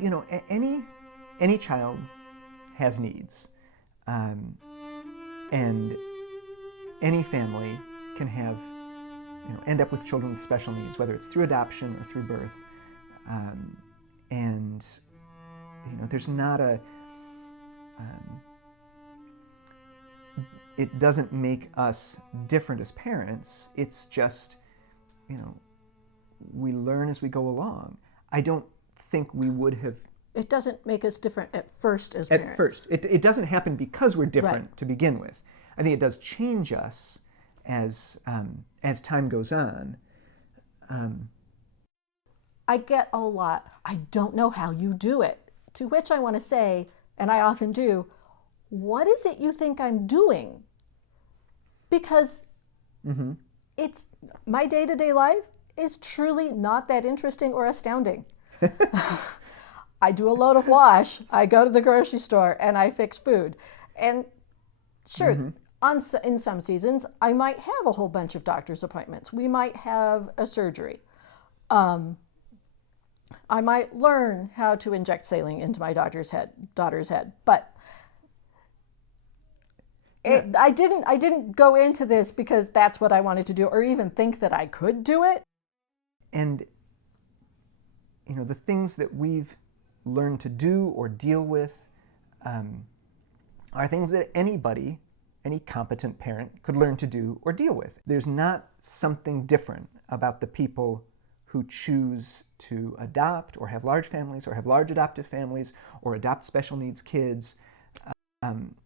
you know, any child has needs, and any family can have, you know, end up with children with special needs, whether it's through adoption or through birth. And you know, there's not a it doesn't make us different as parents. It's just, you know, we learn as we go along. I don't think we would have. It doesn't make us different at first as parents. At first. It doesn't happen because we're different Right. to begin with. I think it does change us as time goes on. I get a lot, I don't know how you do it. To which I want to say, and I often do, what is it you think I'm doing? Because it's my day-to-day life is truly not that interesting or astounding. I do a load of wash, I go to the grocery store, and I fix food. And sure, in some seasons, I might have a whole bunch of doctor's appointments. We might have a surgery. I might learn how to inject saline into my daughter's head. But I didn't go into this because that's what I wanted to do, or even think that I could do it. And you know, the things that we've learned to do or deal with are things that anybody, any competent parent, could learn to do or deal with. There's not something different about the people who choose to adopt or have large families or have large adoptive families or adopt special needs kids.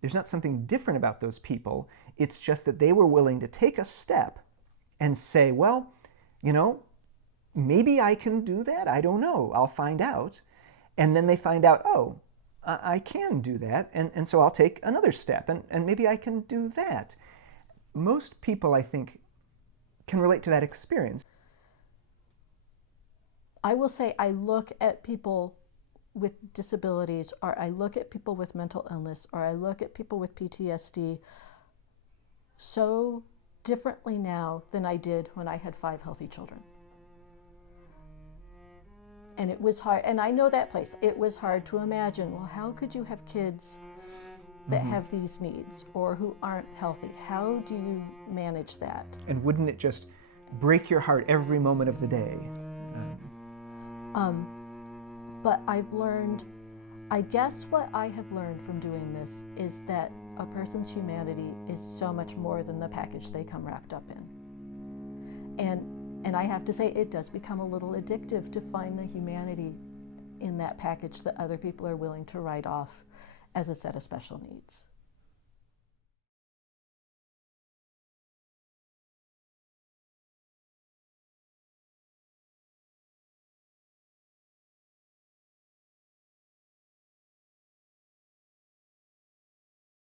There's not something different about those people. It's just that they were willing to take a step and say, well, you know, maybe I can do that. I don't know. I'll find out. And then they find out, oh, I can do that. And so I'll take another step and maybe I can do that. Most people, I think, can relate to that experience. I will say I look at people with disabilities, or I look at people with mental illness, or I look at people with PTSD so differently now than I did when I had 5 healthy children. And it was hard, and I know that place. It was hard to imagine, well, how could you have kids that have these needs or who aren't healthy? How do you manage that? And wouldn't it just break your heart every moment of the day? But I've learned, I guess what I have learned from doing this is that a person's humanity is so much more than the package they come wrapped up in. And I have to say, it does become a little addictive to find the humanity in that package that other people are willing to write off as a set of special needs.